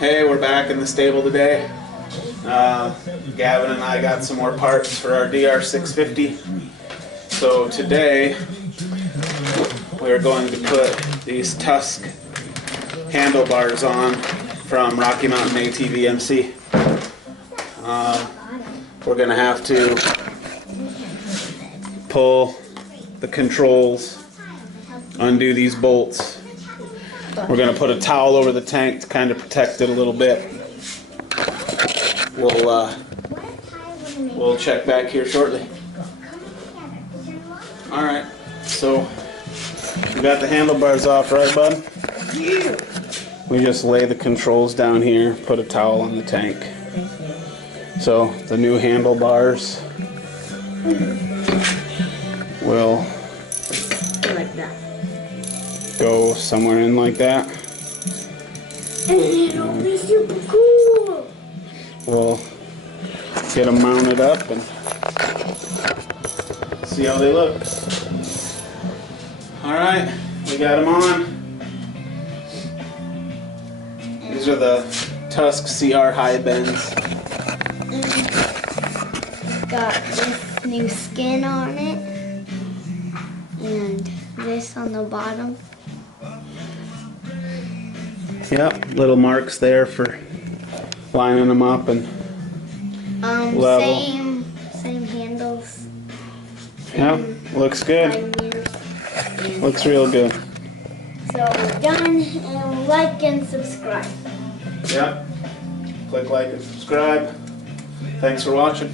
Hey, we're back in the stable today. Gavin and I got some more parts for our DR650. So today we're going to put these Tusk handlebars on from Rocky Mountain ATV MC. We're going to have to pull the controls, undo these bolts. We're going to put a towel over the tank to kind of protect it a little bit. We'll check back here shortly. Alright, so we got the handlebars off, right, bud? We just lay the controls down here, put a towel on the tank. So the new handlebars will go somewhere in like that. And it'll be super cool. We'll get them mounted up and see how they look. Alright, we got them on. These are the Tusk CR high bends. Got this new skin on it. And this on the bottom. Yep, little marks there for lining them up and level. Same handles. Yep, looks good. Looks real good. So we're done, and like and subscribe. Yep, click like and subscribe. Thanks for watching.